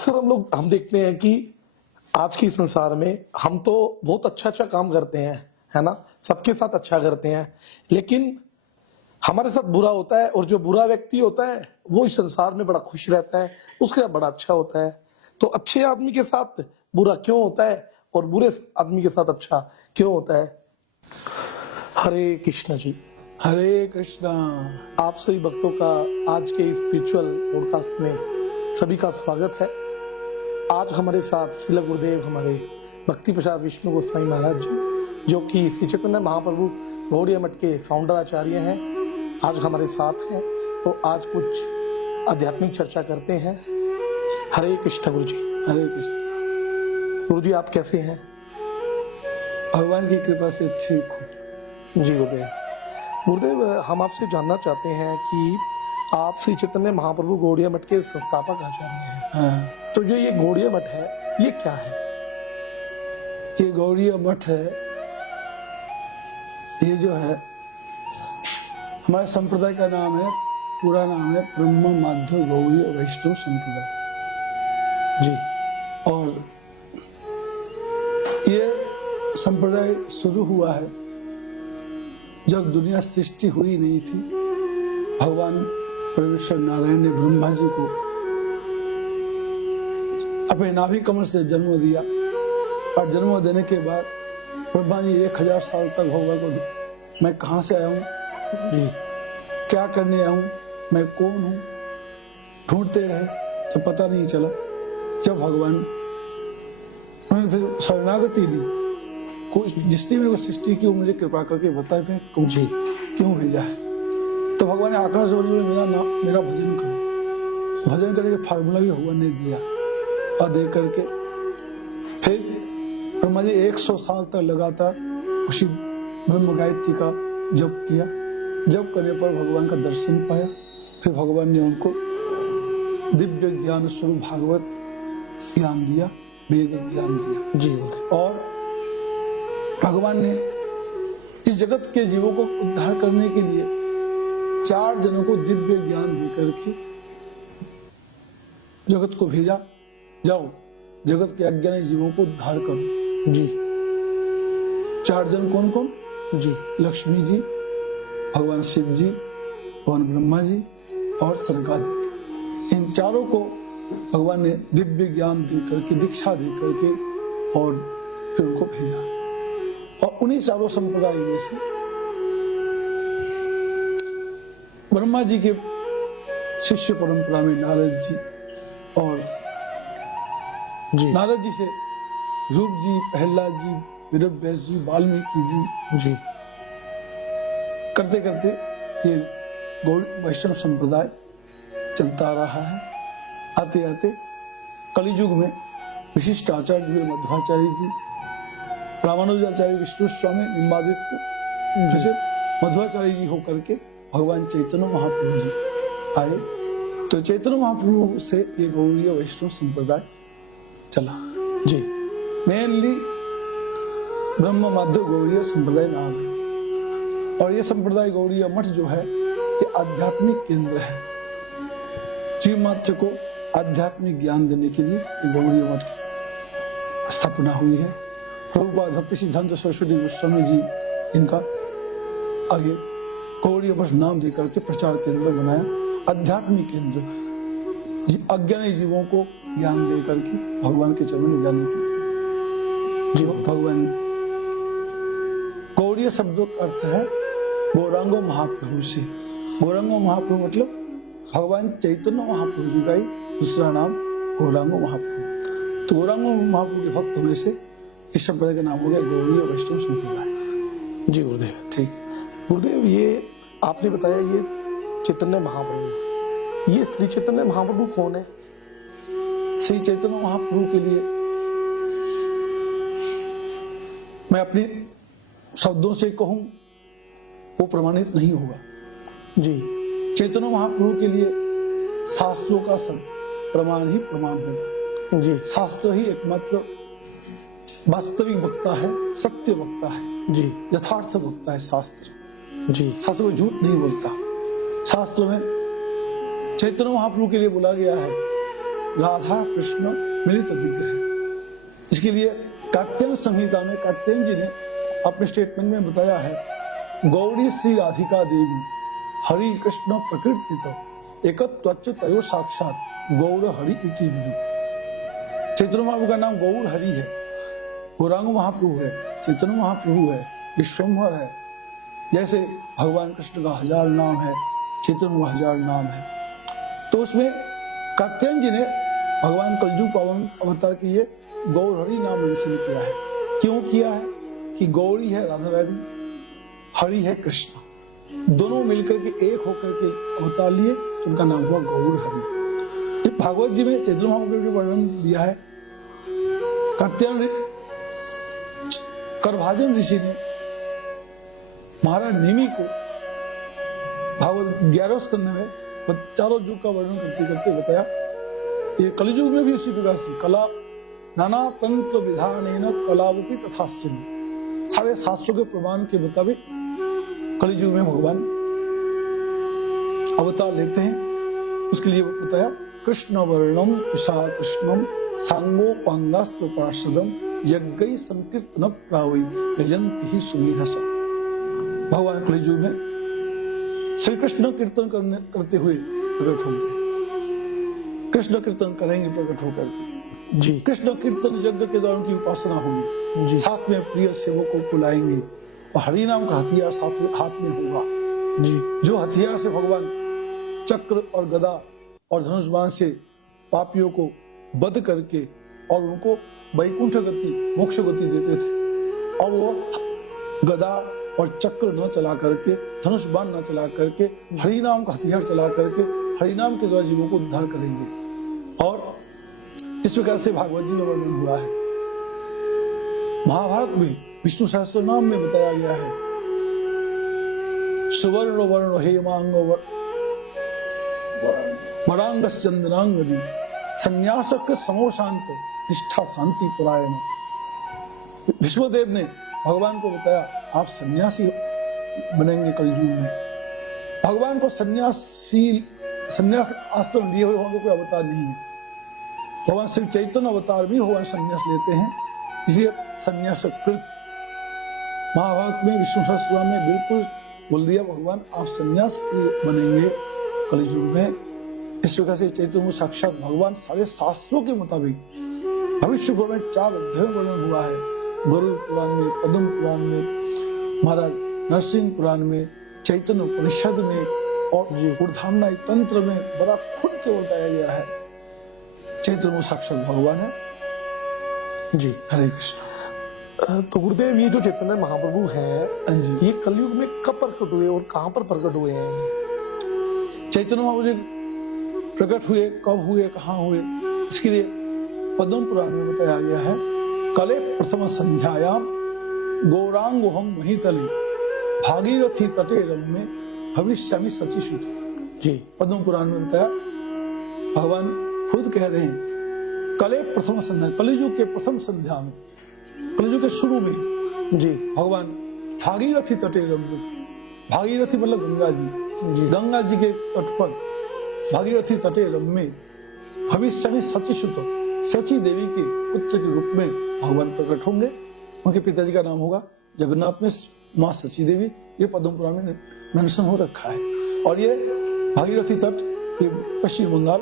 अक्सर हम देखते हैं कि आज के संसार में हम तो बहुत अच्छा काम करते हैं, है ना, सबके साथ अच्छा करते हैं, लेकिन हमारे साथ बुरा होता है और जो बुरा व्यक्ति होता है वो इस संसार में बड़ा खुश रहता है, उसके साथ बड़ा अच्छा होता है। तो अच्छे आदमी के साथ बुरा क्यों होता है और बुरे आदमी के साथ अच्छा क्यों होता है? हरे कृष्णा जी। हरे कृष्णा। आप सभी भक्तों का आज के स्पिरिचुअल पॉडकास्ट में सभी का स्वागत है। आज हमारे साथ श्रील गुरुदेव हमारे भक्ति प्रसाद विष्णु गोस्वामी महाराज जी, जो कि श्री चैतन्य महाप्रभु गौड़िया मठ के फाउंडर आचार्य हैं, आज हमारे साथ हैं। तो आज कुछ आध्यात्मिक चर्चा करते हैं। हरे कृष्ण गुरु जी। हरे कृष्ण। गुरु जी, आप कैसे हैं? भगवान की कृपा से ठीक हूँ जी गुरुदेव। गुरुदेव, हम आपसे जानना चाहते हैं कि आप श्री चैतन्य महाप्रभु गौड़िया मठ के संस्थापक आचार्य हैं। हाँ। तो जो ये गौड़िया मठ है, ये क्या है? ये गौड़िया मठ है, ये जो है हमारे संप्रदाय का नाम है, पूरा नाम है ब्रह्म माध्व गौड़ीय वैष्णव संप्रदाय जी। और ये संप्रदाय शुरू हुआ है जब दुनिया सृष्टि हुई नहीं थी। भगवान परमेश्वर नारायण ने ब्रह्मा जी को अपने नाभि कमल से जन्म दिया और जन्म देने के बाद ब्रह्मा जी 1000 साल तक भगवान को, मैं कहाँ से आया हूँ जी, क्या करने आया हूँ, मैं कौन हूँ, ढूंढते रहे तो पता नहीं चला। जब भगवान उन्होंने फिर शरणागति ली, जिसने मेरे को सृष्टि की वो मुझे कृपा करके बताए जी क्यों भेजा है। तो भगवान ने आकाशवाणी में मेरा भजन करो, भजन करने का फार्मूला भी भगवान ने दिया और दे करके फिर ब्रह्मा जी 100 साल तक लगातार उसी ब्रह्म गायत्री का जप किया। जप करने पर भगवान का दर्शन पाया। फिर भगवान ने उनको दिव्य ज्ञान स्वरूप भागवत ज्ञान दिया, वेद ज्ञान दिया जी। और भगवान ने इस जगत के जीवों को उद्धार करने के लिए 4 जनों को दिव्य ज्ञान देकर के जगत को भेजा, जाओ जगत के अज्ञानी जीवों को उद्धार करो जी। 4 जन कौन कौन जी? लक्ष्मी जी, भगवान शिव जी, भगवान ब्रह्मा जी और सनकादिक। इन चारों को भगवान ने दिव्य ज्ञान देकर के, दीक्षा देकर के और फिर उनको भेजा। और उन्हीं चारों संप्रदाय में से ब्रह्मा जी के शिष्य परंपरा में नारद जी और नारद जी से ध्रुव जी, प्रहलाद जी, वेदव्यास जी, वाल्मीकि जी करते करते ये गौड़ वैष्णव संप्रदाय चलता रहा है। आते आते कलियुग में विशिष्ट आचार्य हुए मध्वाचार्य जी, रामानुजाचार्य, विष्णु स्वामी, निम्बादित्य, जैसे मध्वाचार्य जी होकर के भगवान चैतन्य महाप्रभु जी आए। तो चैतन्य महाप्रभु से ये गौड़ीय वैष्णव संप्रदाय चला जी। मेनली ब्रह्म माध्व गौड़ीय संप्रदाय नाम है। और ये संप्रदाय गौड़ीय मठ जो है ये आध्यात्मिक केंद्र है। जीव मात्र को आध्यात्मिक ज्ञान देने के लिए ये गौड़ीय मठ की स्थापना हुई है। प्रभुपाद भक्ति सिद्धांत सरस्वती गोस्वामी जी इनका आगे गौड़ीय मठ नाम देकर के प्रचार केंद्र बनाया, आध्यात्मिक केंद्र, अज्ञानी जीवों को ज्ञान दे करके भगवान के चरण ले जाने के लिए जी। भगवान गौड़ीय शब्दों का अर्थ है गौरांगो महाप्रभु से। गौरांगो महाप्रभु मतलब भगवान चैतन्य महाप्रभु जी का ही दूसरा नाम गौरांगो महाप्रभु। तो गौरांगो महाप्रभु के भक्त होने से इस संप्रदाय का नाम हो गया गौड़ीय वैष्णव संप्रदाय जी। गुरुदेव ठीक। गुरुदेव, ये आपने बताया ये चैतन्य महाप्रभु, ये श्री चैतन्य महाप्रभु कौन है? श्री चैतन्य महाप्रभु के लिए मैं अपने शब्दों से कहूं वो प्रमाणित नहीं होगा जी। चैतन्य महाप्रभु के लिए शास्त्रों का सब प्रमाण ही प्रमाण होगा जी। शास्त्र ही एकमात्र वास्तविक वक्ता है, सत्य वक्ता है जी, यथार्थ वक्ता है शास्त्र जी। शास्त्र को झूठ नहीं बोलता। शास्त्र में चैतन्य महाप्रभु के लिए बोला गया है राधा कृष्ण मिलित विग्रह। इसके लिए कात्यायन संहिता में कात्यायन जी ने अपने स्टेटमेंट में बताया है, गौरी श्री राधिका देवी हरि कृष्ण प्रकृति तो एकत्वच्च तयो साक्षात गौर हरि इति विदु। चैतन्य महाप्रभु का नाम गौर हरि है, गौरांग महाप्रभु है, चैतन्य महाप्रभु है, विश्वम्भर है। जैसे भगवान कृष्ण का 1000 नाम है, चैतन्य का 1000 नाम है। तो उसमें कात्यायन जी ने भगवान कलयुग पावन अवतार के लिए गौर हरि नाम मेंशन किया है। क्यों किया है? कि गौरी है राधा रानी, हरि है कृष्ण, दोनों मिलकर के एक होकर के अवतार लिए, तो उनका नाम हुआ गौर हरि। भागवत जी में चैतन्य महाप्रभु ने वर्णन दिया है। कात्यायन करभाजन ऋषि ने महाराज निमि को भागवत 11 स्कंद में चारों युग का वर्णन करते करते बताया। ये कलियुग में भी उसी प्रकार से कला नाना तंत्र विधानेन कलावती तथा सारे शास्त्रों के प्रमाण के मुताबिक कलियुग में भगवान अवतार लेते हैं। उसके लिए बताया, कृष्ण वर्णम कुशा कृष्णम सांगोपांगास्त्र पार्षदम यज्ञ संकीर्तन प्रावई गजंति ही सुमीरस। भगवान कलियुग में श्री कृष्ण कीर्तन करते हुए प्रकट होंगे, कृष्ण कीर्तन करेंगे प्रकट होकर के जी। कृष्ण कीर्तन यज्ञ के द्वारा उनकी उपासना होगी जी। साथ में प्रिय सेवकों को बुलाएंगे और हरि नाम का हथियार साथ में हाथ में होगा जी। जो हथियार से भगवान चक्र और गदा और धनुष बाण से पापियों को वध करके और उनको वैकुंठ गति मोक्ष गति देते थे। और वो गदा और चक्र न चला करके, धनुष बाण न चला करके, हरि नाम का हथियार चला करके हरि नाम के द्वारा जीवों को उद्धार करेंगे। और इस प्रकार से भागवत जी में वर्णन हुआ है। महाभारत में विष्णु सहस्त्र नाम में बताया गया है, सुवर्ण वर्ण हेमांग वरांगश्चंद्रांगदी संन्यास के समो शांत निष्ठा शांति परायण। विश्वदेव ने भगवान को बताया, आप सन्यासी बनेंगे कलयुग में। भगवान को सन्यास आश्रम लिए हुए होंगे कोई अवतार नहीं है। भगवान श्री चैतन्य अवतार भी भगवान सन्यास लेते हैं, इसलिए सन्यास कृत। महाभारत में विष्णु सहस्त्रनाम में बिल्कुल बोल दिया, भगवान आप सन्यास बनेंगे कलयुग में। इस प्रकार से चैतन्य साक्षात भगवान सारे शास्त्रों के मुताबिक भविष्य पुराण में 4 अध्याय वर्णन हुआ है। गरुड़ पुराण में, पद्म पुराण में, महाराज नरसिंह पुराण में, चैतन्य उपनिषद में और गुरधामना तंत्र में बड़ा खुद के बताया गया है। चैतन्य साक्षात भगवान है जी। हरे कृष्ण। तो गुरुदेव, ये जो चैतन्य महाप्रभु हैं जी, ये कलयुग में कब प्रकट हुए और कहां पर प्रकट हुए हैं? चैतन्य महाप्रभु जी प्रकट हुए, कब हुए, कहाँ हुए, इसके लिए पद्म पुराण में बताया गया है। कले प्रथम संध्यायाम गौरांगोहम महितले भागीरथी तटे रम्ये भविष्यामि सचिशुत। जी। पद्म पुराण में बताया, भगवान खुद कह रहे हैं, कले प्रथम संध्या, कलियुग के प्रथम संध्या में, कलियुग के शुरू में जी, भगवान भागीरथी तटे रम्ये, भागीरथी मतलब गंगा जी, गंगा जी के तट पर भागीरथी तटे रम्ये भविष्यामि सचिशुत, सची देवी के पुत्र के रूप में भगवान प्रकट होंगे। उनके पिताजी का नाम होगा जगन्नाथ में माँ सची देवी। ये पद्म पुराण में मेंशन हो रखा है। और ये भागीरथी तट, ये पश्चिम बंगाल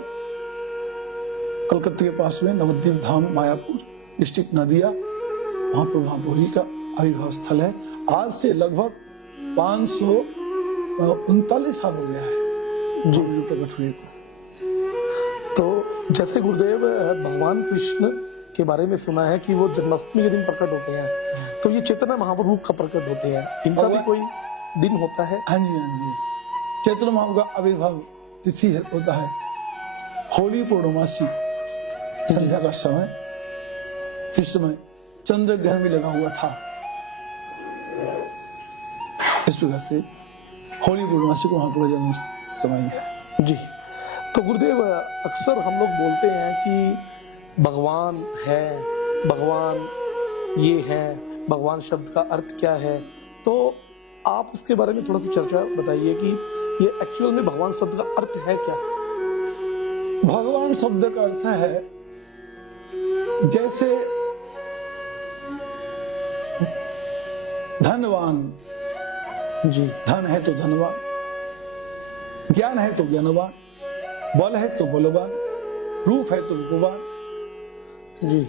कलकत्ते के पास में नवद्वीप धाम मायापुर डिस्ट्रिक्ट नदिया, वहां पर महाप्रभु जी का आविर्भाव स्थल है। आज से लगभग 539 साल हो गया है जो प्रकट हुए। तो जैसे गुरुदेव भगवान कृष्ण के बारे में सुना है कि वो जन्माष्टमी के दिन प्रकट होते हैं, तो ये चैतन्य महाप्रभु कब प्रकट होते हैं? इनका भी कोई दिन होता है? हाँ जी, हाँ जी। चैतन्य महाप्रभु का आविर्भाव तिथि होता है होली पूर्णमासी संध्या का समय। इस समय चंद्र ग्रहण भी लगा हुआ था। इस प्रकार से होली पूर्णमासी को महाप्रभु जन्म समय है जी। तो गुरुदेव, अक्सर हम लोग बोलते हैं कि भगवान है, भगवान ये है, भगवान शब्द का अर्थ क्या है? तो आप इसके बारे में थोड़ा सा चर्चा बताइए कि ये एक्चुअल में भगवान शब्द का अर्थ है क्या? भगवान शब्द का अर्थ है जैसे धनवान, जी धन है तो धनवान, ज्ञान है तो ज्ञानवान, बल है तो बलवान, रूप है तो रूपवान, जी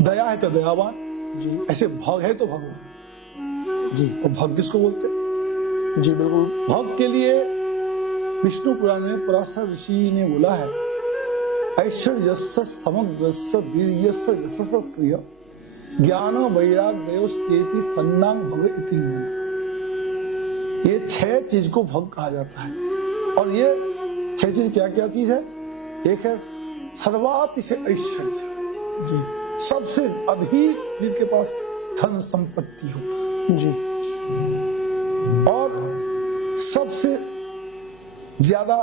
दया है तो दयावान, जी ऐसे भग है तो भगवान। जी और भग किसको बोलते हैं? जी बिल्कुल। भग के लिए विष्णु पुराण में पराशर ऋषि ने बोला है, ऐश्वर्यस्य समग्रस्य वीर्यस्य यशस्य श्रिय ज्ञान वैराग्योश्चेति सन्नांग भव इति मन। ये 6 चीज को भग कहा जाता है। और ये 6 चीज क्या क्या चीज है? एक है सर्वातिशय ऐश्वर्य, जी सबसे अधिक जिनके पास धन संपत्ति हो, जी और सबसे ज्यादा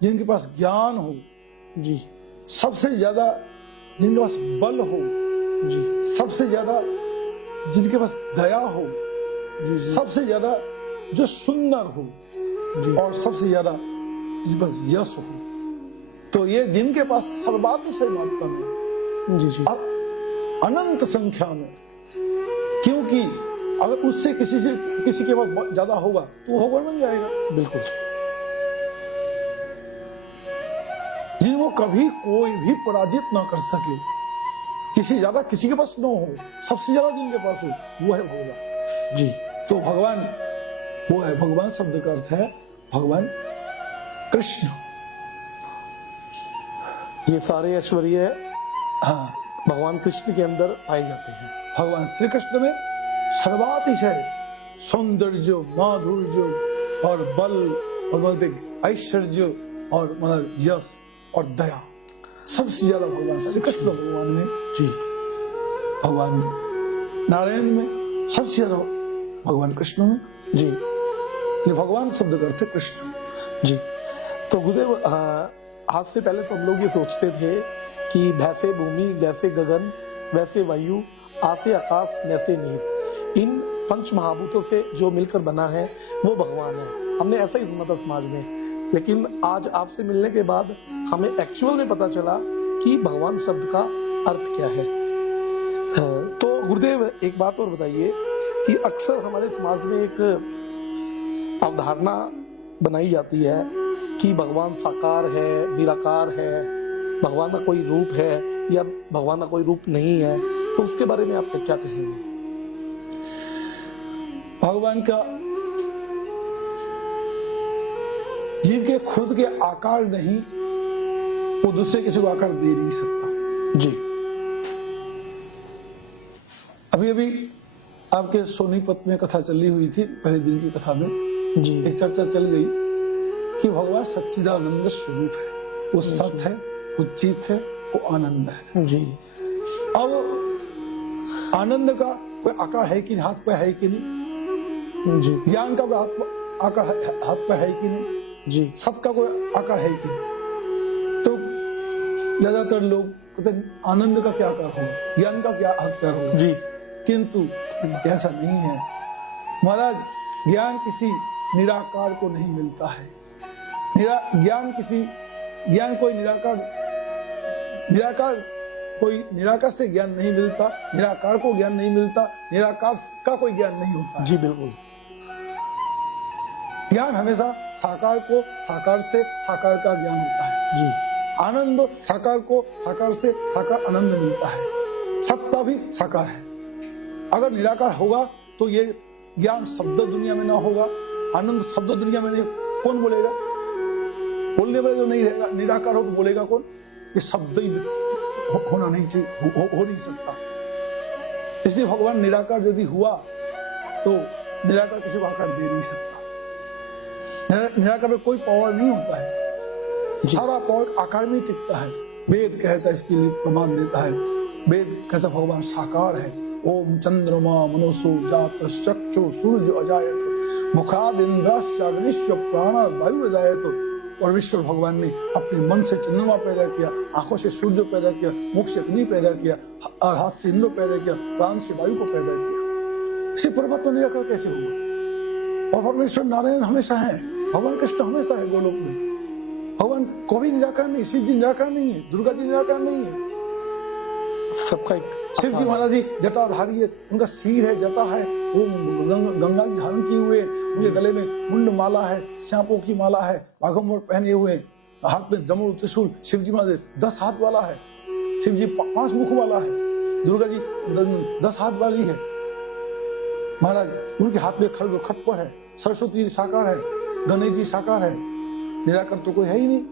जिनके पास ज्ञान हो, जी सबसे ज्यादा जिनके पास बल हो, जी सबसे ज्यादा जिनके पास दया हो, जी सबसे ज्यादा जो सुंदर हो, जी और सबसे ज्यादा जिनके पास यश हो। तो ये जिनके पास सर्वातिशय मात्रा में, जी जी अनंत संख्या में, क्योंकि अगर उससे किसी के पास ज्यादा होगा तो वो भगवान बन जाएगा। बिल्कुल। जिनको कभी कोई भी पराजित ना कर सके, किसी के पास न हो, सबसे ज्यादा जिनके पास हो, वो है भगवान। जी तो भगवान वो है। भगवान शब्द का अर्थ है भगवान कृष्ण। ये सारे ऐश्वर्य हाँ, भगवान कृष्ण के अंदर पाए जाते हैं। भगवान श्री कृष्ण में सर्वातिशय सौंदर्य, माधुर्य और बल और बोलते ऐश्वर्य और मतलब यश और दया, सबसे ज्यादा भगवान श्री कृष्ण भगवान में, जी भगवान नारायण में, सबसे ज्यादा भगवान कृष्ण में। जी ये भगवान शब्द का अर्थ है कृष्ण। जी। तो गुरुदेव, आज से पहले तो हम लोग ये सोचते थे कि भैसे भूमि जैसे गगन वैसे वायु, आसे आकाश वैसे नीर, इन पंच महाभूतों से जो मिलकर बना है वो भगवान है। हमने ऐसा ही सुना था समाज में, लेकिन आज आपसे मिलने के बाद हमें एक्चुअल में पता चला कि भगवान शब्द का अर्थ क्या है। तो गुरुदेव, एक बात और बताइए कि अक्सर हमारे समाज में एक अवधारणा बनाई जाती है कि भगवान साकार है, निराकार है, भगवान का कोई रूप है या भगवान का कोई रूप नहीं है, तो उसके बारे में आप क्या कहेंगे? भगवान का जीव के खुद के आकार नहीं, वो दूसरे किसी को आकार दे नहीं सकता। जी अभी अभी आपके सोनीपत में कथा चली हुई थी, पहले दिन की कथा में जी एक चर्चा चल गई कि भगवान सच्चिदानंद स्वरूप है, वो सत है, वो चित है, वो आनंद है। जी अब आनंद का कोई आकार है कि नहीं, हाथ पैर है कि नहीं, जी ज्ञान का कोई आकार हाथ पैर है कि नहीं, जी सत का कोई आकार है कि नहीं। तो ज्यादातर लोग कहते हैं आनंद का क्या आकार होगा, ज्ञान का क्या हाथ पैर होगा। जी किंतु ऐसा नहीं है महाराज। ज्ञान किसी निराकार को नहीं मिलता है। ज्ञान कोई निराकार से ज्ञान नहीं मिलता, निराकार को ज्ञान नहीं मिलता, निराकार का कोई ज्ञान नहीं होता है। जी बिल्कुल। ज्ञान हमेशा साकार को साकार से साकार का ज्ञान होता है। जी आनंद साकार को साकार से साकार आनंद मिलता है। सत्ता भी साकार है। अगर निराकार होगा तो ये ज्ञान शब्द दुनिया में ना होगा, आनंद शब्द दुनिया में नहीं। कौन बोलेगा? बोलने वाले जो नहीं रहेगा, निराकार हो तो बोलेगा कौन? ये शब्द ही होना नहीं चाहिए, हो नहीं सकता। इसलिए भगवान निराकार यदि हुआ तो निराकार किसी को आकार दे नहीं सकता। निराकार में कोई पावर नहीं होता है, सारा पावर आकार में टिकता है। वेद कहता है, इसके लिए प्रमाण देता है। वेद कहता भगवान साकार है। ओम चंद्रमा मनोसो जातश्चक्षु सूर्य अजायत मुखादिंद्राश्च अग्निश्च प्राण वायु अजायत। परमेश्वर भगवान ने अपने मन से चंद्रमा पैदा किया, आंखों से सूर्य पैदा किया, मुख से अग्नि पैदा किया और हाथ से इंद्र पैदा किया, प्राण से वायु को पैदा किया। इसी परमात्मा निराकार कैसे हुआ? और परमेश्वर नारायण हमेशा है, भगवान कृष्ण हमेशा है गोलोक में। भगवान कोई निराकार नहीं, शिव जी निराकार नहीं है, दुर्गा जी निराकार नहीं है। सबका एक शिव जी महाराज जी जटाधारी है, उनका सिर है, जटा है, वो गंगा जी धारण किए हुए, उनके गले में मुंड माला है, सांपों की माला है, बाघोमोर पहने हुए, हाथ में डमरू त्रिशूल। शिव जी महाराज 10 हाथ वाला है, शिव जी 5 मुख वाला है, दुर्गा जी 10 हाथ वाली है। महाराज उनके हाथ में खड्ग खप्पर है, सरस्वती जी साकार है, गणेश जी साकार है। निराकार तो कोई है ही नहीं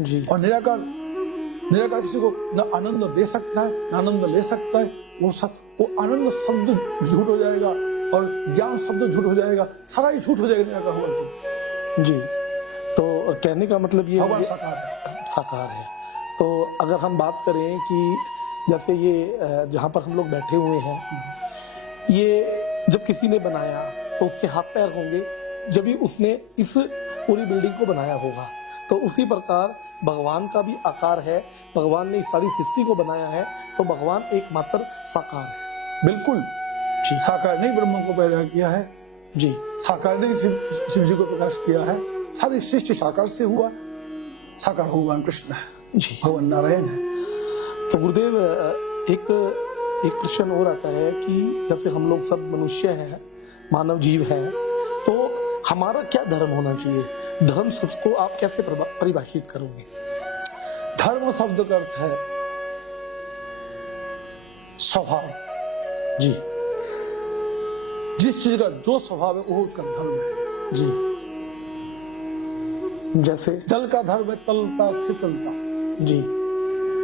जी। और निराकार किसी को न आनंद दे सकता है न आनंद ले सकता है। वो आनंद शब्द झूठ हो जाएगा और ज्ञान शब्द झूठ हो जाएगा, सारा ही झूठ हो जाएगा निराकार हुआ तो। जी, तो कहने का मतलब ये भगवान साकार है। साकार है। तो अगर हम बात करें कि जैसे ये जहाँ पर हम लोग बैठे हुए हैं, ये जब किसी ने बनाया तो उसके हाथ पैर होंगे जब भी उसने इस पूरी बिल्डिंग को बनाया होगा। तो उसी प्रकार भगवान का भी आकार है, भगवान ने इस सारी सृष्टि को बनाया है, तो भगवान एकमात्र साकार है। बिल्कुल जी। साकार ने ब्रह्म को पैदा किया है, जी। साकार ने शिव जी को प्रकाश किया है, सारी सृष्टि साकार से हुआ। साकार भगवान कृष्ण है, जी। भगवान नारायण है। तो गुरुदेव एक प्रश्न और आता है कि जैसे हम लोग सब मनुष्य हैं, मानव जीव हैं, तो हमारा क्या धर्म होना चाहिए? धर्म शब्द को आप कैसे परिभाषित करोगे? धर्म शब्द का अर्थ है स्वभाव। जी। जिस चीज का जो स्वभाव है वो उसका धर्म है। जी। जैसे जल का धर्म है तलता शीतलता, जी,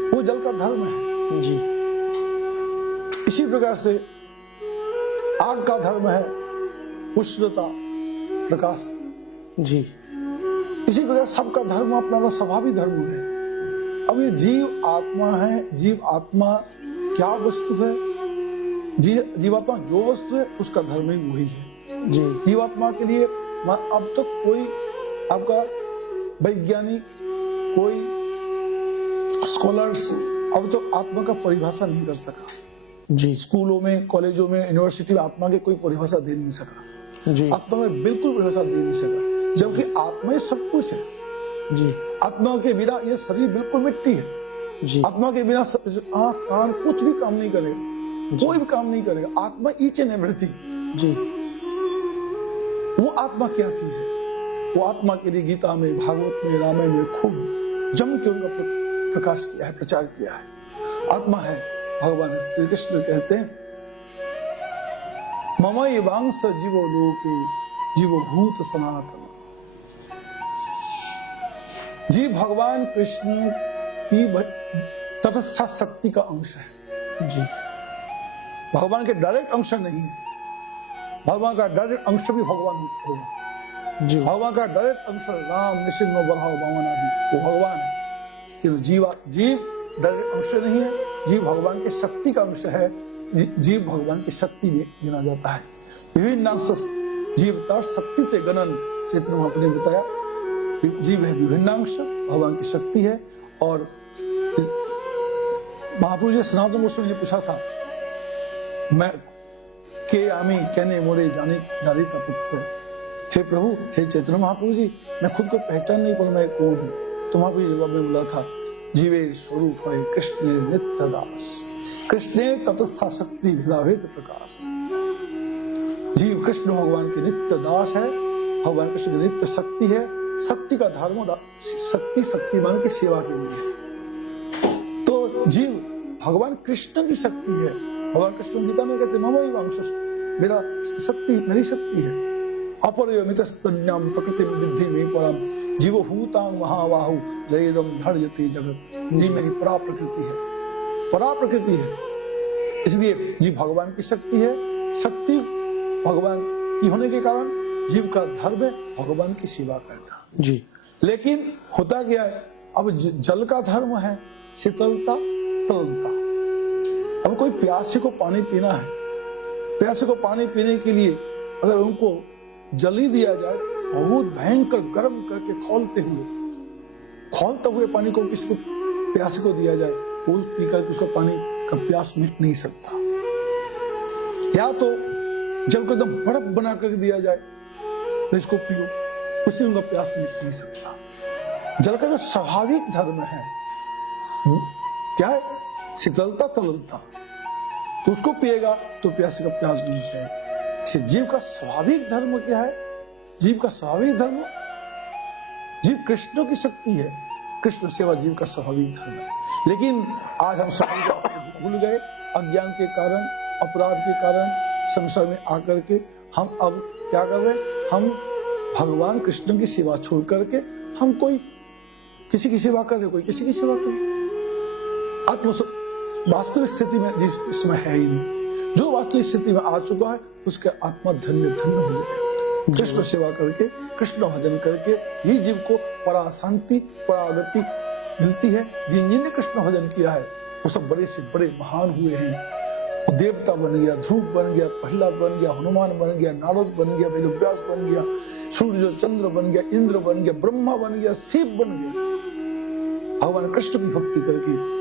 वो जल का धर्म है। जी। इसी प्रकार से आग का धर्म है उष्णता प्रकाश। जी। इसी प्रकार सबका धर्म अपना अपना स्वभाविक धर्म है। अब ये जीव आत्मा है, जीव आत्मा क्या वस्तु है, जीवात्मा जो वस्तु है उसका धर्म ही वही है। जी। जीवात्मा के लिए अब तक कोई आपका वैज्ञानिक, कोई स्कॉलर्स अब तक आत्मा का परिभाषा नहीं कर सका। जी। स्कूलों में, कॉलेजों में, यूनिवर्सिटी में आत्मा के कोई परिभाषा दे नहीं सका। जी। आत्मा में बिल्कुल परिभाषा दे नहीं सका, जबकि आत्मा ही सब कुछ है। जी। आत्मा के बिना ये शरीर बिल्कुल मिट्टी है। जी। आत्मा के बिना आंख कान कुछ भी काम नहीं करेगा, कोई भी काम नहीं करेगा। आत्मा ईच एंड एवरीथिंग। जी। वो आत्मा क्या चीज है? वो आत्मा के लिए गीता में, भागवत में, रामायण में खूब जम के उनका प्रकाश किया है, प्रचार किया है। आत्मा है भगवान श्री कृष्ण कहते हैं ममई वांस जीवो लोके जीवो भूत सनातन। जीव भगवान कृष्ण की तटस्थ शक्ति का अंश है। जी। भगवान के डायरेक्ट अंश नहीं है। भगवान का डायरेक्ट अंश भी भगवान होगा। जी। भगवान का डायरेक्ट अंश राम, नृसिंह, बराह, वामन आदि वो भगवान है, किंतु जीव डायरेक्ट अंश नहीं है। जीव भगवान की शक्ति का अंश है। जीव भगवान की शक्ति में गिना जाता है। विभिन्न अंश जीवता शक्ति ते गणन, चैतन्य महाप्रभु ने बताया। जीव है विभिन्नांश, भगवान की शक्ति है। और महाप्रभु जी सनातन गोस्वामी ने पूछा था, मैं के आमी कहने मोरे जानी का पुत्र। हे प्रभु, हे चैतन्य महाप्रभु जी, मैं खुद को पहचान नहीं पाऊं मैं कौन हूं। तो महाप्रभु जी जवाब में बोला था, जीवे स्वरूप है कृष्ण नित्य दास, कृष्ण तटस्था शक्ति भेदाभेद प्रकाश। जीव कृष्ण भगवान के नित्य दास है, भगवान कृष्ण की नित्य शक्ति है। शक्ति का धर्म शक्ति शक्तिमान की सेवा के लिए है। तो जीव भगवान कृष्ण की शक्ति है। भगवान कृष्ण गीता में कहते ममई वांश, मेरा शक्ति मेरी शक्ति है। अपरयमितस्तन्याम प्रकृति विद्धि में परम जीव भूतांग महाबाहु जयदम धर्यते जगत। जी मेरी परा प्रकृति है, परा प्रकृति है। इसलिए जीव भगवान की शक्ति है। शक्ति भगवान की होने के कारण जीव का धर्म है भगवान की सेवा करना। जी। लेकिन होता क्या है, अब जल का धर्म है शीतलता तरलता। अब कोई प्यासे को पानी पीना है, प्यासे को पानी पीने के लिए अगर उनको जल ही दिया जाए, बहुत भयंकर गर्म करके खोलते हुए पानी को किसी को प्यासे को दिया जाए, वो पीकर उसका पानी का प्यास मिट नहीं सकता। या तो जल को एकदम बर्फ बना कर दिया जाए, इसको पियो, उससे उनका प्यास मिट नहीं सकता। जल का जो स्वाभाविक धर्म है क्या है? शीतलता, तरलता। तो उसको पिएगा तो प्यासे का प्यास बुझ जाएगा। इसे जीव का स्वाभाविक धर्म क्या है? जीव का स्वाभाविक धर्म, जीव कृष्ण की शक्ति है, कृष्ण सेवा जीव का स्वाभाविक धर्म है। लेकिन आज हम स्वाभाविक भूल गए, अज्ञान के कारण, अपराध के कारण, संसार में आकर के हम अब क्या कर रहे हैं? हम भगवान कृष्ण की सेवा छोड़ करके हम कोई किसी की सेवा कर रहे, कोई किसी की सेवा कर रहे। वास्तविक स्थिति में जिस इसमें है ही नहीं। जो वास्तविक स्थिति में आ चुका है उसका आत्मा धन्य धन्य हो जाएगा। कृष्ण सेवा करके, कृष्ण भजन करके ही जीव को परा शांति, परागति मिलती है। जिन्होंने कृष्ण भजन किया है वो सब बड़े से बड़े महान हुए हैं। वो देवता बन गया, ध्रुव बन गया, प्रहलाद बन गया, हनुमान बन गया, नारद बन गया, वेदव्यास बन गया, सूर्य चंद्र बन गया, इंद्र बन गया, ब्रह्मा बन गया, शिव बन गया। भगवान कृष्ण की भक्ति करके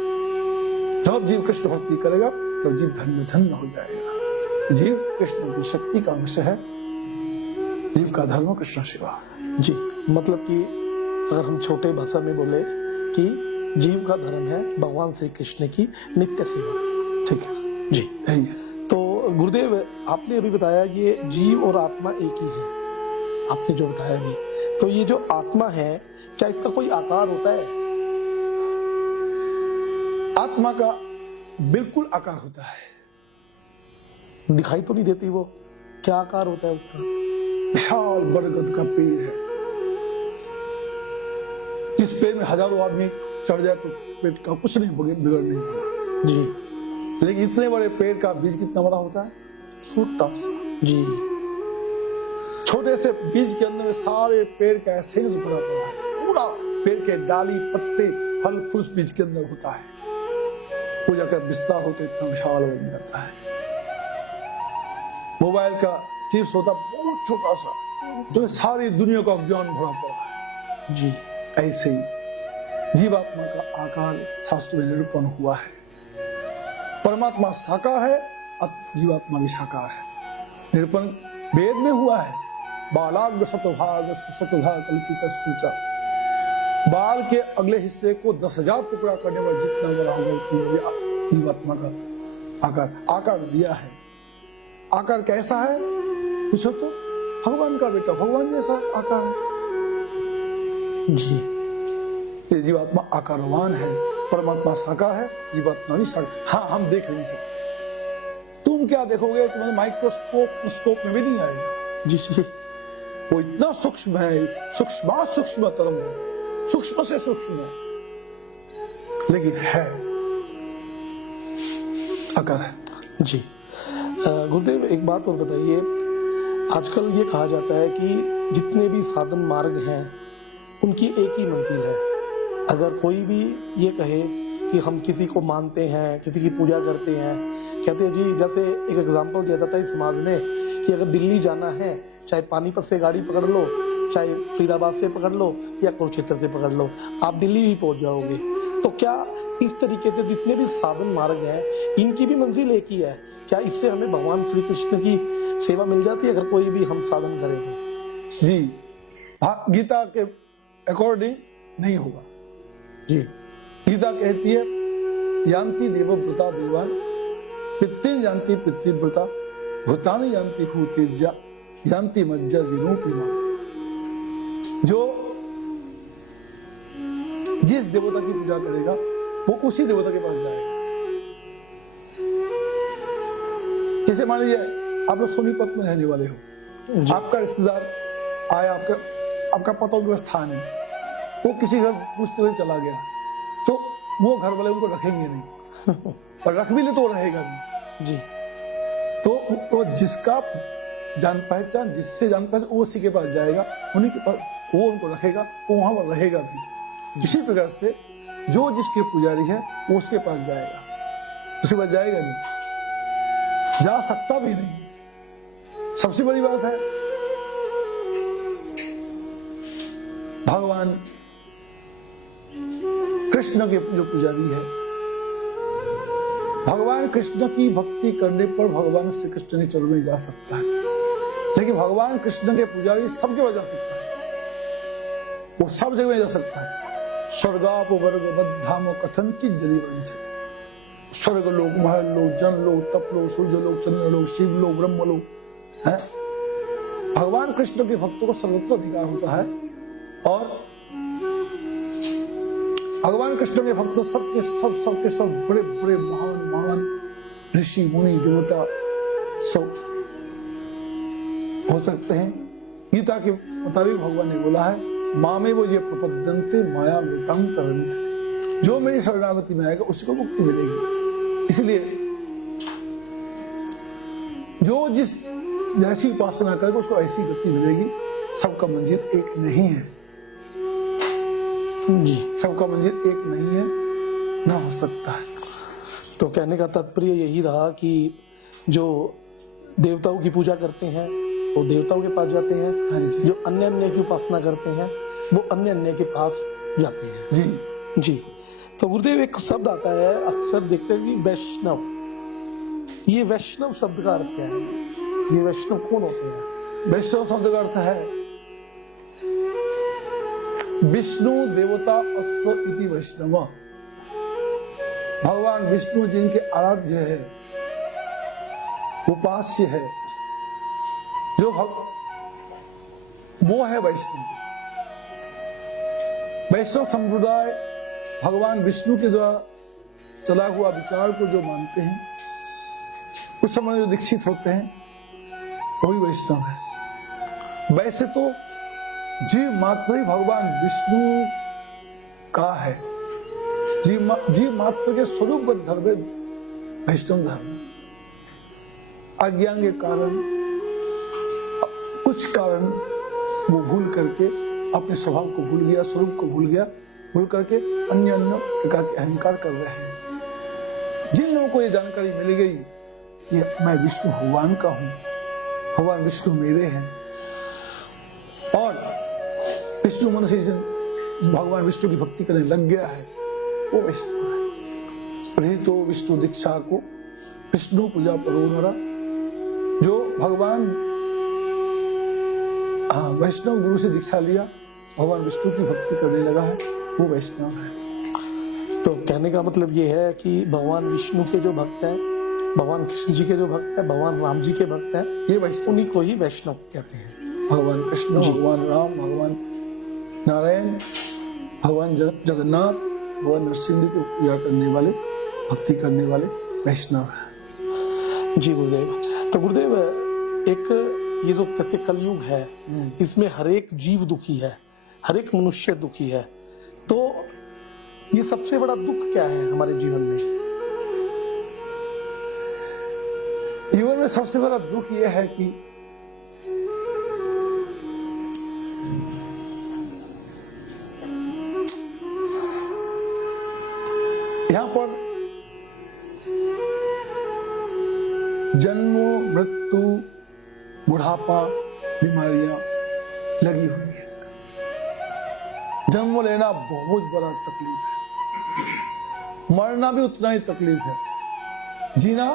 जब जीव कृष्ण भक्ति करेगा तो जीव धन्य धन्य हो जाएगा। जीव कृष्ण की शक्ति का अंश है। जीव का धर्म कृष्ण सेवा। जी, मतलब कि अगर हम छोटे भाषा में बोले कि जीव का धर्म है भगवान श्री कृष्ण की नित्य सेवा। ठीक है जी, यही है। तो गुरुदेव आपने अभी बताया ये जीव और आत्मा एक ही है, आपने जो बताया अभी, तो ये जो आत्मा है क्या इसका कोई आकार होता है? आत्मा का बिल्कुल आकार होता है। दिखाई तो नहीं देती वो, क्या आकार होता है उसका? विशाल बरगद का पेड़ है। इस पेड़ में हजारों आदमी चढ़ जाए तो पेड़ का कुछ नहीं बिगड़ नहीं होगा जी। लेकिन इतने बड़े पेड़ का बीज कितना बड़ा होता है? छोटा सा। जी। छोटे से बीज के अंदर सारे पेड़ का एसेंस भरा पड़ा है। पूरा पेड़ के डाली, पत्ते, फल फूल बीज के अंदर होता है। वो जाकर विस्तार होते इतना विशाल बन जाता है। मोबाइल का चिप्स होता बहुत छोटा सा, तो सारी दुनिया का ज्ञान भरा पड़ा है। जी। ऐसे ही जीवात्मा का आकार शास्त्र में निरूपण हुआ है। परमात्मा साकार है, जीवात्मा भी साकार है। निरूपण वेद में हुआ है। बालाग्र शतभाग शतधा कल्पितस्य च। बाल के अगले हिस्से को 10,000 टुकड़ा करने पर जितना बड़ा होगा उतनी जीवात्मा का आकार दिया है। आकार कैसा है पूछो तो? भगवान का बेटा, भगवान जैसा आकार है। जी। ये जीवात्मा आकारवान है, परमात्मा साकार है, जीवात्मा भी साकार। हाँ, हम देख नहीं सकते। तुम क्या देखोगे? तुम्हारे माइक्रोस्कोप में भी नहीं आएगा। जी जी। वो इतना सूक्ष्म है, सूक्ष्म तरम है, सूक्ष्म से सूक्ष्म है, लेकिन है, आकार है। जी। गुरुदेव एक बात और बताइए, आजकल ये कहा जाता है कि जितने भी साधन मार्ग हैं उनकी एक ही मंजिल है। अगर कोई भी ये कहे कि हम किसी को मानते हैं, किसी की पूजा करते हैं, कहते हैं जी, जैसे एक एग्जांपल दिया जाता है इस समाज में कि अगर दिल्ली जाना है, चाहे पानीपत से गाड़ी पकड़ लो, चाहे फरीदाबाद से पकड़ लो या कुरुक्षेत्र से पकड़ लो, आप दिल्ली ही पहुंच जाओगे। तो क्या इस तरीके से जितने भी साधन मार्ग हैं इनकी भी मंजिल एक ही है? क्या इससे हमें भगवान श्री कृष्ण की सेवा मिल जाती है अगर कोई भी हम साधन करें तो? जी, गीता के अकॉर्डिंग नहीं होगा। जी। गीता कहती है यान्ति देवव्रता देवान पितृन यान्ति पितृव्रता भूतानि यान्ति भूतेज्या यान्ति मज्जा जिनोपिमा। जो जिस देवता की पूजा करेगा वो उसी देवता के पास जाएगा। जैसे मान लीजिए आप लोग सोनीपत में रहने वाले हो, आपका रिश्तेदार आया, आपका पता उनका स्थान है, वो किसी घर पूछते हुए चला गया, तो वो घर वाले उनको रखेंगे नहीं और रख भी ले तो रहेगा नहीं। जी। तो वो जिसका जान पहचान, जिससे जान पहचान, वो उसी के पास जाएगा, उन्हीं के पास वो उनको रखेगा, वो वहां पर रहेगा भी। इसी प्रकार से जो जिसके पुजारी है वो उसके पास जाएगा, उसके पास जाएगा नहीं, जा सकता भी नहीं। सबसे बड़ी बात है भगवान कृष्ण के जो पुजारी है, भगवान कृष्ण की भक्ति करने पर भगवान श्री कृष्ण के चरणों में जा सकता है। लेकिन भगवान कृष्ण के पुजारी सबके पास जा सकता है, वो सब जगह में जा सकता है, स्वर्गापवर्ग बद्धाम कथनचित जदि वंचते। स्वर्ग लोक, महल लोक, जन लोक, तप लोक, सूर्य लोक, चंद्र लोक, शिव लोक, ब्रह्म लोक है। भगवान कृष्ण के भक्तों को सर्वत्र अधिकार होता है और भगवान कृष्ण के भक्त सबके सब बड़े बड़े महान महान ऋषि मुनि देवता सब हो सकते हैं। गीता के मुताबिक भगवान ने बोला है, मामे वो ये प्रपद्यन्ते माया मेतां तरन्ते। जो मेरी शरणागति में आएगा उसको मुक्ति मिलेगी। इसलिए जो जिस जैसी उपासना करेगा उसको ऐसी गति मिलेगी। सबका मंजिल एक नहीं है जी, सबका मंजिल एक नहीं है, ना हो सकता है। तो कहने का तात्पर्य यही रहा कि जो देवताओं की पूजा करते हैं वो देवताओं के पास जाते हैं, हाँ जी। जो अन्य अन्य की उपासना करते हैं वो अन्य अन्य के पास जाते हैं जी जी। तो गुरुदेव एक शब्द आता है अक्सर देखते हैं कि वैष्णव, ये वैष्णव शब्द का अर्थ क्या है? ये वैष्णव कौन होते हैं? वैष्णव शब्द का अर्थ है विष्णु देवता अस्य इति वैष्णव। भगवान विष्णु जिनके आराध्य है, उपास्य है, जो वो है वैष्णव। वैष्णव संप्रदाय भगवान विष्णु के द्वारा चला हुआ विचार को जो मानते हैं, उस समय जो दीक्षित होते हैं, वही वैष्णव है। वैसे तो जीव मात्र ही भगवान विष्णु का है। जीव मात्र के स्वरूपगत धर्म वैष्णव धर्म। अज्ञान के कारण, कुछ कारण वो भूल करके अपने स्वभाव को भूल गया, स्वरूप को भूल गया, भूल करके अन्य अन्य प्रकार के अहंकार कर रहे हैं। जिन लोगों को ये जानकारी मिल गई कि मैं विष्णु भगवान का हूं, भगवान विष्णु मेरे हैं, और विष्णु मन से भगवान विष्णु की भक्ति करने लग गया है, वो वैष्णव है। प्रीतो विष्णु दीक्षा को विष्णु पूजा परोनरा। जो भगवान वैष्णव गुरु से दीक्षा लिया, भगवान विष्णु की भक्ति करने लगा है, वो वैष्णव है। तो कहने का मतलब ये है कि भगवान विष्णु के जो भक्त हैं, भगवान कृष्ण जी के जो भक्त हैं, भगवान राम जी के भक्त हैं, ये वैष्णव, उन्हीं को ही वैष्णव कहते हैं। भगवान कृष्ण, भगवान राम, भगवान नारायण, भगवान जगन्नाथ, भगवान नरसिंह की पूजा करने वाले, भक्ति करने वाले वैष्णव है जी गुरुदेव। तो गुरुदेव एक ये जो कैसे कलयुग है, इसमें हर एक जीव दुखी है, हर एक मनुष्य दुखी है। तो ये सबसे बड़ा दुख क्या है हमारे जीवन में? जीवन में सबसे बड़ा दुख यह है कि यहां पर जन्म, मृत्यु, बुढ़ापा, बीमारियां लगी हुई है। जन्म लेना बहुत बड़ा तकलीफ है, मरना भी उतना ही तकलीफ है, जीना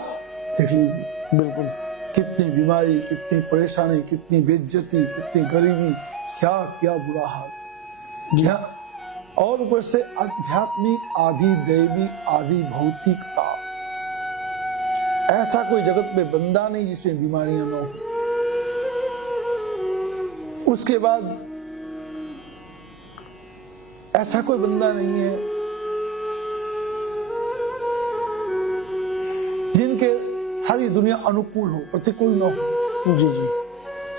देख लीजिए, बिल्कुल कितनी बीमारी, कितनी परेशानी, कितनी बेइज्जती, कितनी गरीबी, क्या क्या बुरा हाल। जी हाँ, और ऊपर से आध्यात्मिक, आदि दैवी, आदि भौतिकता। ऐसा कोई जगत में बंदा नहीं जिसमें बीमारियां न हो। उसके बाद ऐसा कोई बंदा नहीं है जिनके सारी दुनिया अनुकूल हो, प्रतिकूल न हो। जी जी,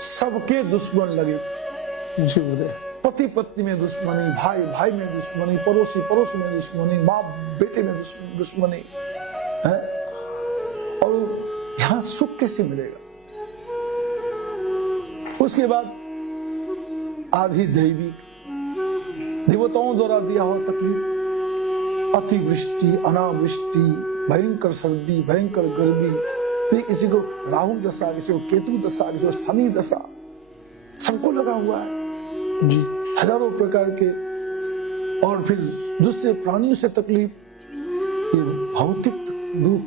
सबके दुश्मन लगे। जी गुरुदेव। पति पत्नी में दुश्मनी, भाई भाई में दुश्मनी, पड़ोसी पड़ोस में दुश्मनी, माँ बेटे में दुश्मनी है। और यहां सुख कैसे मिलेगा? उसके बाद आधी दैविक, देवताओं द्वारा दिया हुआ तकलीफ, अतिवृष्टि, अनावृष्टि, भयंकर सर्दी, भयंकर गर्मी, फिर किसी को राहु दशा, किसी को केतु दशा, किसी को शनि दशा, सबको लगा हुआ है जी। हजारों प्रकार के। और फिर दूसरे प्राणियों से तकलीफ, ये भौतिक दुख।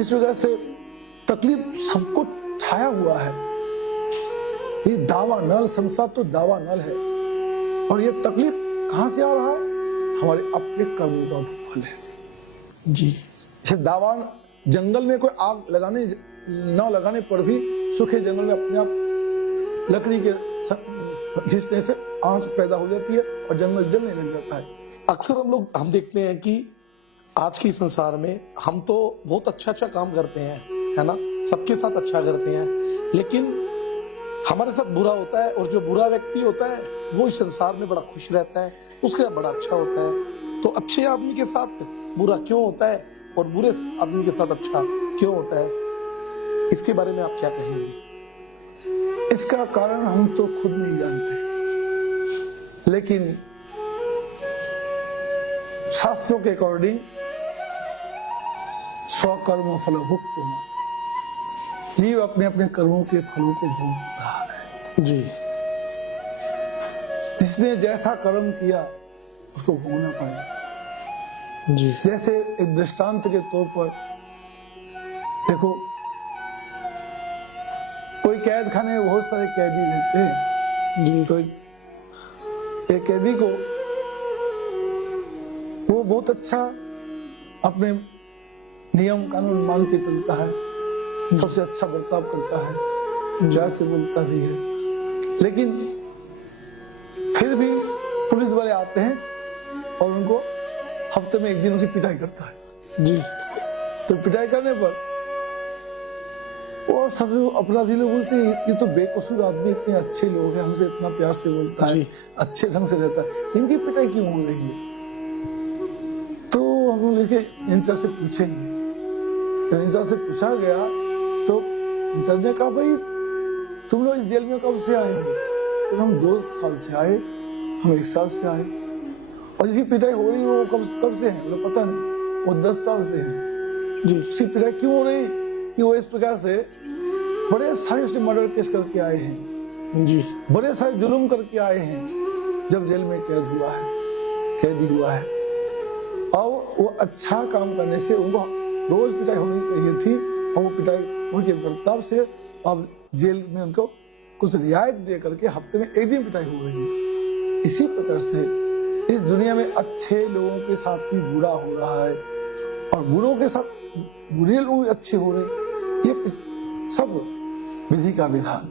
इस वजह से तकलीफ सबको छाया हुआ है। ये दावा नल, संसार तो दावा नल है, और ये तकलीफ कहां से आ रहा है? हमारे अपने कर्मों का फल है। जी। जैसे दावान जंगल में कोई आग लगाने न लगाने पर भी सूखे जंगल में अपने आप लकड़ी के घिसने से आंच पैदा हो जाती है और जंगल जलने लग जाता है। अक्सर हम देखते हैं कि आज के संसार में हम तो बहुत अच्छा काम करते हैं, है ना, सबके साथ अच्छा करते हैं, लेकिन हमारे साथ बुरा होता है, और जो बुरा व्यक्ति होता है वो इस संसार में बड़ा खुश रहता है, उसके साथ बड़ा अच्छा होता है। तो अच्छे आदमी के साथ बुरा क्यों होता है और बुरे आदमी के साथ अच्छा क्यों होता है, इसके बारे में आप क्या कहेंगे? इसका कारण हम तो खुद नहीं जानते, लेकिन शास्त्रों के अकॉर्डिंग स्वकर्म फल भुक्त, जीव अपने अपने कर्मों के फलों को भोग रहा है। जी। जिसने जैसा कर्म किया उसको भोगना पड़ेगा। जी। जैसे एक दृष्टांत के तौर पर देखो, कोई कैद खाने में बहुत सारे कैदी रहते हैं। जी। तो एक कैदी को वो बहुत अच्छा अपने नियम कानून मान के चलता है, सबसे अच्छा बर्ताव करता है, प्यार से बोलता भी है, लेकिन फिर भी पुलिस वाले आते हैं और उनको हफ्ते में एक दिन उसकी पिटाई करता है। जी। तो पिटाई करने पर वो सब अपराधी लोग बोलते हैं ये तो बेकसूर आदमी, इतने अच्छे लोग हैं, हमसे इतना प्यार से बोलता है, अच्छे ढंग से रहता है, इनकी पिटाई क्यों हो रही है? तो हम लोग लेके इंचार्ज से पूछेंगे। इंचार्ज से पूछा गया तो इंचार्ज ने कहा, भाई तुम लोग इस जेल में कब से आए हो? तो हम 2 साल से आए, हम 1 साल से आए। और जिसकी पिटाई हो रही है वो कब से है? बोले पता नहीं, वो 10 साल से है। जी। उसकी पिटाई क्यों हो रही? कि वो इस प्रकार से बड़े सारे उसने मर्डर केस करके आए हैं। जी। बड़े सारे जुल्म करके आए हैं जब जेल में कैदी हुआ है। और वो अच्छा काम करने से उनको रोज पिटाई होनी चाहिए थी, और वो पिटाई उनके बर्ताव से अब जेल में उनको कुछ रियायत दे करके हफ्ते में 1 दिन पिटाई हो रही है। इसी प्रकार से इस दुनिया में अच्छे लोगों के साथ भी बुरा हो रहा है, और बुरों के साथ बुरे लोग अच्छे हो रहे हैं। ये सब विधि का विधान,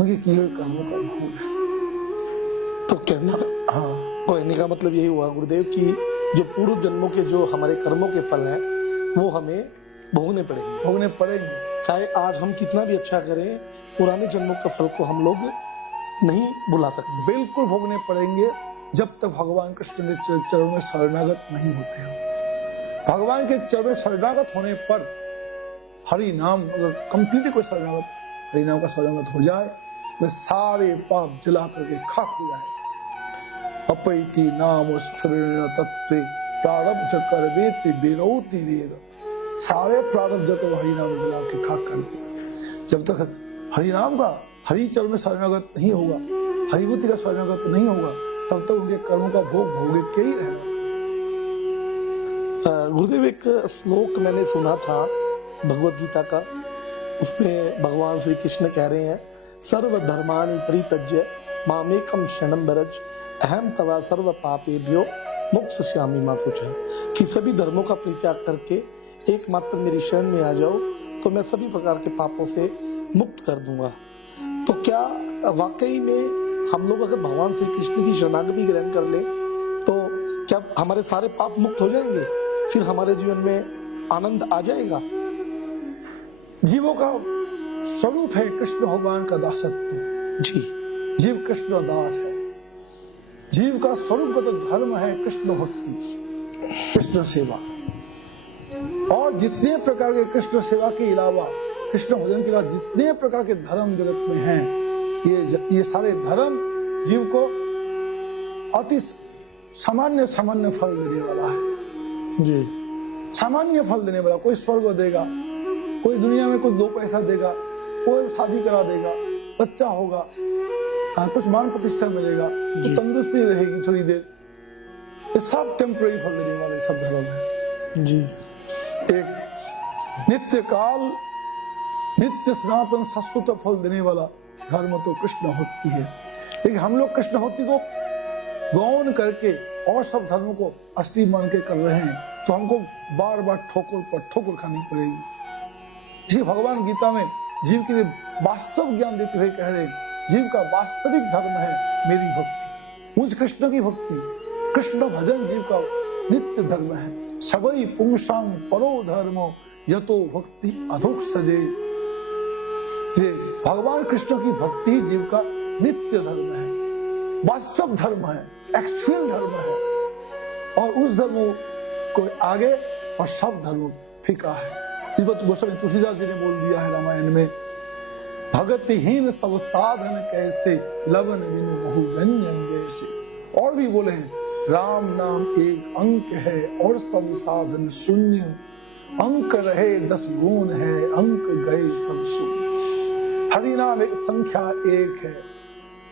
उनके किए हुए कर्मों का भोग है। तो कहने का मतलब यही हुआ गुरुदेव कि जो पूर्व जन्मों के जो हमारे कर्मों के फल हैं वो हमें भोगने पड़ेंगे। चाहे आज हम कितना भी अच्छा करें, पुराने जन्मों का फल को हम लोग नहीं भुला सकते। बिल्कुल भोगने पड़ेंगे, जब तक भगवान कृष्ण के चरणों में शरणागत नहीं होते हो। भगवान के चरणों में शरणागत होने पर हरि नाम अगर कंप्लीटली कोई हरि नाम का शरणागत हो जाए तो सारे पाप जला करके खाक हो जाए। अपैति नाम स्फुरण तत्वे प्रारब्ध कर्मेति विरोति वेद। सारे प्रारब्ध को हरि नाम जला के खाक कर देगा। जब तक हरि नाम का हरि चरण में शरणागत नहीं होगा, हरिभूति का शरणागत नहीं होगा, तब तक उनके कर्मों का भोग भोगे के ही रहना। गुरुदेव एक श्लोक मैंने सुना था भगवत गीता का, उसमें भगवान श्री कृष्ण कह रहे हैं, सर्व धर्माणि परित्यज्य मामेकम शरणं व्रज अहम तवा सर्व पापेभ्यो मोक्षयिष्यामि मा शुचः। कि सभी धर्मों का परित्याग करके एकमात्र मेरी शरण में आ जाओ तो मैं सभी प्रकार के पापों से मुक्त कर दूंगा। तो क्या वाकई में हम लोग अगर भगवान श्री कृष्ण की शरणागति ग्रहण कर लें तो क्या हमारे सारे पाप मुक्त हो जाएंगे? फिर हमारे जीवन में आनंद आ जाएगा? जीवों का स्वरूप है कृष्ण भगवान का दासत्व। जी। जीव कृष्ण दास है। जीव का स्वरूप का तो धर्म है कृष्ण भक्ति, कृष्ण सेवा। और जितने प्रकार के कृष्ण सेवा के अलावा, कृष्ण भजन के अलावा जितने प्रकार के धर्म जगत में हैं, ये सारे धर्म जीव को अति सामान्य फल देने वाला है। जी। सामान्य फल देने वाला। कोई स्वर्ग देगा, कोई दुनिया में कुछ 2 पैसा देगा, कोई शादी करा देगा, बच्चा होगा, कुछ मान प्रतिष्ठा मिलेगा, तो तंदुरुस्ती रहेगी थोड़ी देर। ये सब टेम्पररी फल देने वाले सब धर्म है। जी। एक नित्य काल, नित्य सनातन शाश्वत फल देने वाला धर्म तो कृष्ण भक्ति है। लेकिन हम लोग कृष्ण भक्ति को गौन करके और सब धर्मों को असली मान के कर रहे हैं तो हमको बार बार ठोकर पर ठोकर खानी पड़ेगी। इसी भगवान गीता में जीव के लिए वास्तव ज्ञान देते हुए कह रहे हैं, जीव का वास्तविक धर्म है मेरी भक्ति, मुझ कृष्ण की भक्ति। कृष्ण भजन जीव का नित्य धर्म है। सबई पुंसांग परो धर्मो यतो भक्ति अधोक सजे। ये भगवान कृष्ण की भक्ति ही जीव का नित्य धर्म है, वास्तव धर्म है, एक्चुअल धर्म है। और उस धर्म को आगे और सब धर्म फीका है। इस बात गोस्वामी तुलसीदास जी ने बोल दिया है रामायण में, भगतिहीन सब साधन कैसे लवन बिनु बहु व्यंजन जैसे। और भी बोले हैं, राम नाम एक अंक है और सब साधन शून्य, अंक रहे 10 गुण है अंक गए सब शून्य। हरि नाम एक संख्या एक है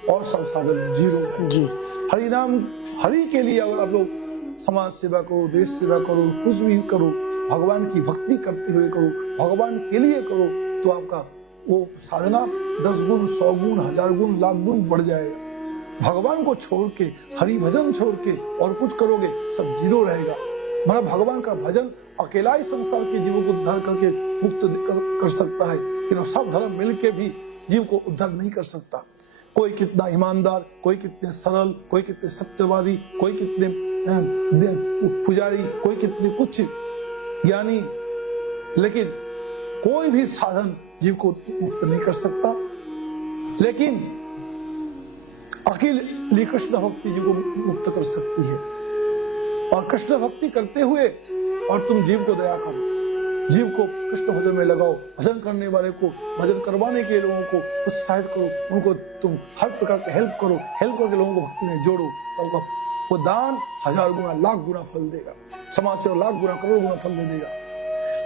और सब साधन 0 है जी। हरि नाम, हरि के लिए अगर आप लोग समाज सेवा करो, देश सेवा करो, कुछ भी करो, भगवान की भक्ति करते हुए करो, भगवान के लिए करो, तो आपका वो साधना 10 गुण 100 गुण 1000 गुण लाख गुण बढ़ जाएगा। भगवान को छोड़ के, हरि भजन छोड़ के और कुछ करोगे सब 0 रहेगा। मतलब भगवान का भजन अकेला ही संसार के जीवों को उद्धार करके मुक्त कर सकता है, लेकिन सब धर्म मिलके भी जीव को उद्धार नहीं कर सकता। कोई कितना ईमानदार, कोई कितने सरल, कोई कितने सत्यवादी, कोई कितने पुजारी, कोई कितने कुछ ज्ञानी, लेकिन कोई भी साधन जीव को मुक्त नहीं कर सकता। लेकिन अकेली कृष्ण भक्ति जीव को मुक्त कर सकती है। और कृष्ण भक्ति करते हुए और तुम जीव को दया करो, जीव को कृष्ण भजन में लगाओ, भजन करने वाले को, भजन करवाने के लोगों को उत्साहित करो, उनको तुम हर प्रकार का हेल्प करो, हेल्प करके लोगों को भक्ति में जोड़ो, तो वो दान 1000 गुना लाख गुना फल देगा, समाज से लाख गुना करोड़ गुना फल दे देगा।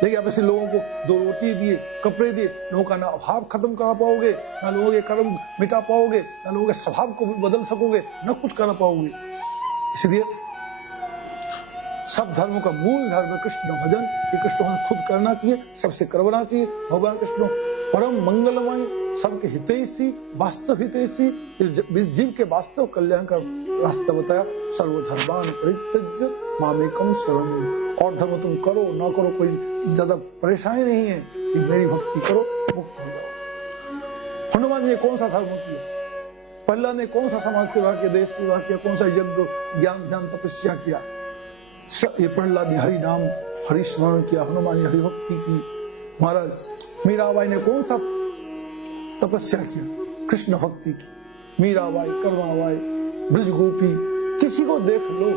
लेकिन आप ऐसे लोगों को 2 रोटी दिए, कपड़े दिए, लोगों का ना अभाव खत्म कर पाओगे, ना लोगों के कर्म मिटा पाओगे, ना लोगों के स्वभाव को बदल सकोगे, ना कुछ कर पाओगे। इसलिए सब धर्मों का मूल धर्म कृष्ण भजन। ये कृष्ण भजन खुद करना चाहिए, सबसे करवाना चाहिए। भगवान कृष्ण परम मंगलमय, सबके हितैषी, वास्तव हितैषी, जीव के वास्तव कल्याण का रास्ता बताया। सर्वधर्मान् परित्यज्य मामेकं शरणं। और धर्म तुम करो ना करो कोई ज्यादा परेशानी नहीं है, कि मेरी भक्ति करो मुक्त हो जाओ। हनुमान जी ने कौन सा धर्म किया, प्रहलाद ने कौन सा समाज सेवा किया, देश सेवा किया, कौन सा यज्ञ ज्ञान ध्यान तपस्या किया। ये प्रहलाद ने हरि नाम हरि स्मरण किया, हनुमान ने हरि भक्ति की। महाराज मीराबाई ने कौन सा तपस्या किया, कृष्ण भक्ति की। मीराबाई, कर्माबाई, ब्रज गोपी, किसी को देख लो,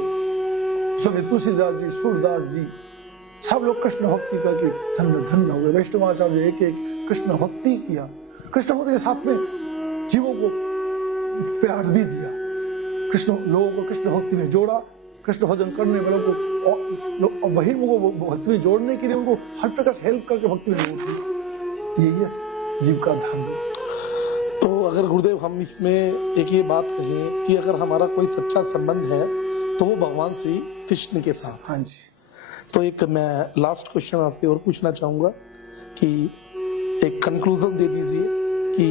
स्वामी तुलसीदास जी, सूरदास जी, सब लोग कृष्ण भक्ति करके धन्य धन्य हुए। वैष्णवाचार्य एक एक कृष्ण भक्ति किया, कृष्ण भक्ति के साथ में जीवों को प्यार भी दिया। कृष्ण लोगों को कृष्ण भक्ति में जोड़ा, कृष्ण भजन करने वालों को और बहिर्मुख को भक्ति में जोड़ने के लिए उनको हर प्रकार से हेल्प करके भक्ति में जोड़ दिया। यही है जीव का धर्म। तो अगर गुरुदेव हम इसमें एक ये बात कहें कि अगर हमारा कोई सच्चा संबंध है तो वो भगवान श्री कृष्ण के साथ। हाँ जी। तो एक मैं लास्ट क्वेश्चन आपसे और पूछना चाहूंगा कि एक कंक्लूजन दे दीजिए कि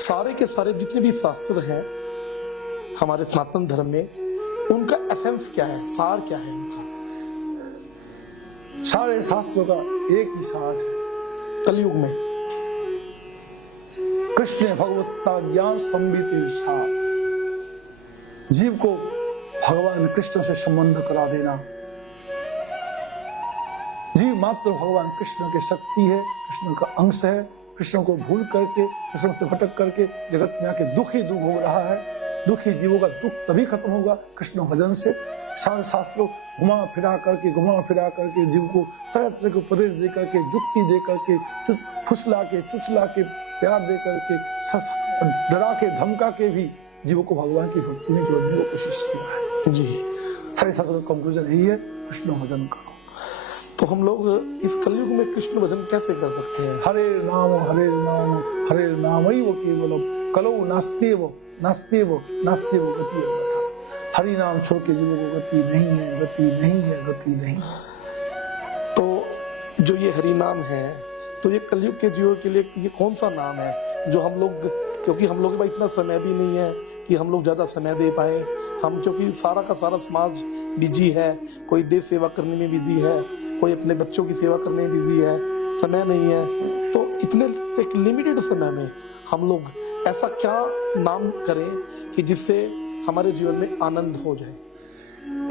सारे के सारे जितने भी शास्त्र हैं हमारे सनातन धर्म में, उनका एसेंस क्या है, सार क्या है उनका? सारे शास्त्रों का एक ही सार है कलयुग में, कृष्ण भगवत्ता ज्ञान संबित सार। जीव को भगवान कृष्ण से संबंध करा देना। जीव मात्र भगवान कृष्ण की शक्ति है, कृष्ण का अंश है। कृष्ण को भूल करके, कृष्ण से भटक करके जगत में आके दुख ही दुख हो रहा है। दुखी जीवों का दुख तभी खत्म होगा कृष्ण भजन से। सारे शास्त्रों घुमा फिरा करके जीव को तरह तरह के उपदेश दे करके, जुक्ति दे करके, फुसला के चुचला के, प्यार दे करके, डरा के धमका के भी जीवों को भगवान की भक्ति में जोड़ने की कोशिश किया है। जी सारे शास्त्रों का कंक्लूजन यही है, कृष्ण भजन करो। तो हम लोग इस कलयुग में कृष्ण भजन कैसे कर सकते हैं? हरे नाम हरे नामैव केवलम कलौ नास्त्येव नास्त्येव नास्त्येव गति अन्यथा। हरि नाम छोड़ के जीवों को गति नहीं है, गति नहीं है, गति नहीं। तो जो ये हरि नाम है, तो ये कलयुग के जीवों के लिए ये कौन सा नाम है जो हम लोग, क्योंकि हम लोग के पास इतना समय भी नहीं है कि हम लोग ज़्यादा समय दे पाए। हम क्योंकि सारा का सारा समाज बिजी है, कोई देश सेवा करने में बिजी है, कोई अपने बच्चों की सेवा करने में बिजी है, समय नहीं है। तो इतने एक लिमिटेड समय में हम लोग ऐसा क्या नाम करें कि जिससे हमारे जीवन में आनंद हो जाए।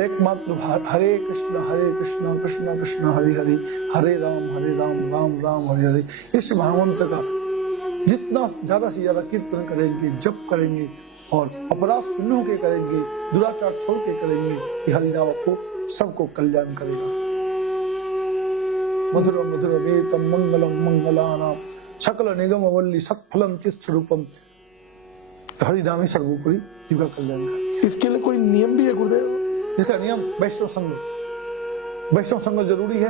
एकमात्र हरे कृष्णा कृष्णा कृष्णा हरे हरे, हरे राम राम राम हरे हरे। इस महामंत्र का जितना ज्यादा से ज्यादा कीर्तन करेंगे, जप करेंगे और अपराध शून्य के करेंगे, दुराचार छोड़ के करेंगे, ये हरिनाम आपको सबको कल्याण करेगा। मधुर मधुर वेतम मंगलम मंगलानाम सकल निगम वल्ली सत्फलम चित स्वरूपम। हरिनाम ही सर्वोपरि जीव का कल्याण कर। इसके लिए कोई नियम भी है गुरुदेव? इसका नियम वैष्णव संग, वैष्णव संग जरूरी है।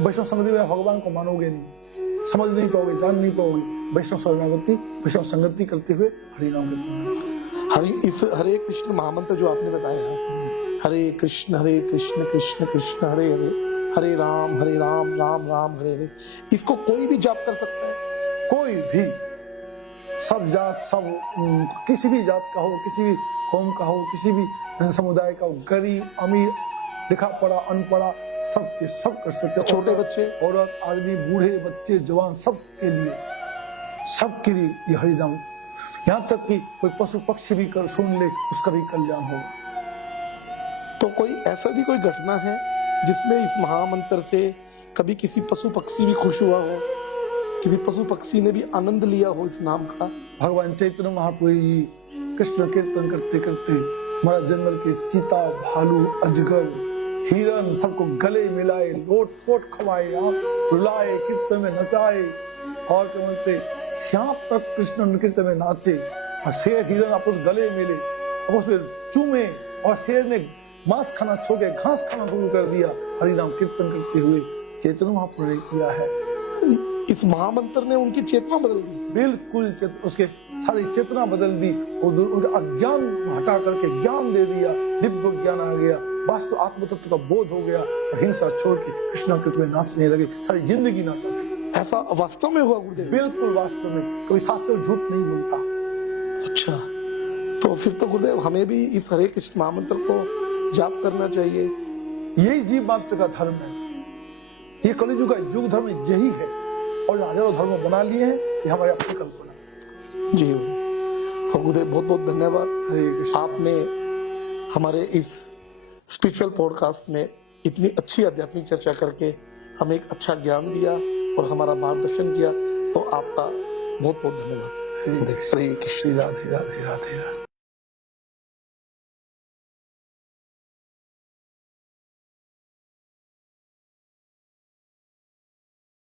वैष्णव संगति में भगवान को मानोगे नहीं, समझ नहीं पाओगे, जान नहीं पाओगे। वैष्णव शरणागति, वैष्णव संगति करते हुए हरिनाम करते इस हरे कृष्ण महामंत्र जो आपने बताया, हरे कृष्ण कृष्ण कृष्ण हरे हरे, हरे राम राम राम हरे हरे, इसको कोई भी जाप कर सकता है? कोई भी, सब जात, सब किसी भी जात का हो, किसी भी कौम का हो, किसी भी समुदाय का हो, गरीब अमीर, लिखा पढ़ा अनपढ़ा, सब के सब कर सकते हैं। छोटे बच्चे, औरत, आदमी, बूढ़े, बच्चे, जवान, सब के लिए, सबके लिए ये हरिनाम। यहाँ तक कि कोई पशु पक्षी भी कर सुन ले, उसका भी कल्याण होगा। तो कोई ऐसा भी कोई घटना है जिसमें इस महामंत्र से कभी किसी पशु पक्षी भी खुश हुआ हो, किसी पशु पक्षी ने भी आनंद लिया हो इस नाम का? भगवान चैतन्य महाप्रभु जी कृष्ण कीर्तन करते करते हमारा जंगल के चीता, भालू, अजगर, हिरन सबको गले मिलाए, लोट पोट खवाए, आप रुलाए, कीर्तन में नचाए और क्या बोलते श्याम तक कृष्ण कीर्तन में नाचे। और शेर हिरन आपस गले मिले, आपस में चूमे और शेर ने मांस खाना छोड़ के घास खाना शुरू कर दिया। हरिनाम कीर्तन करते हुए चैतन्य महाप्रभु ने किया है। इस महामंत्र ने उनकी चेतना बदल दी। बिल्कुल उसके सारी चेतना बदल दी और उनका अज्ञान हटा करके ज्ञान दे दिया, दिव्य ज्ञान आ गया, वास्तव आत्म तत्व का बोध हो गया और हिंसा छोड़ के कृष्ण कीर्तन में नाचने लगे, सारी जिंदगी नाचा। ऐसा वास्तव में हुआ गुरुदेव? बिल्कुल वास्तव में, कभी शास्त्र झूठ नहीं बोलता। अच्छा, तो फिर तो गुरुदेव हमें भी इस हरे कृष्ण महामंत्र को जाप करना चाहिए। यही जीव मात्र का धर्म है, ये कलियुग का युग धर्म यही है और हजारों धर्म बना लिए हैं, ये हमारे अपनी कल्पना। जी तो गुरुदेव बहुत बहुत धन्यवाद। हरे कृष्ण। आपने हमारे इस स्पिरिचुअल पॉडकास्ट में इतनी अच्छी आध्यात्मिक चर्चा करके हमें एक अच्छा ज्ञान दिया और हमारा मार्गदर्शन किया, तो आपका बहुत बहुत धन्यवाद। हरे कृष्ण। राधे राधे राधे राधे।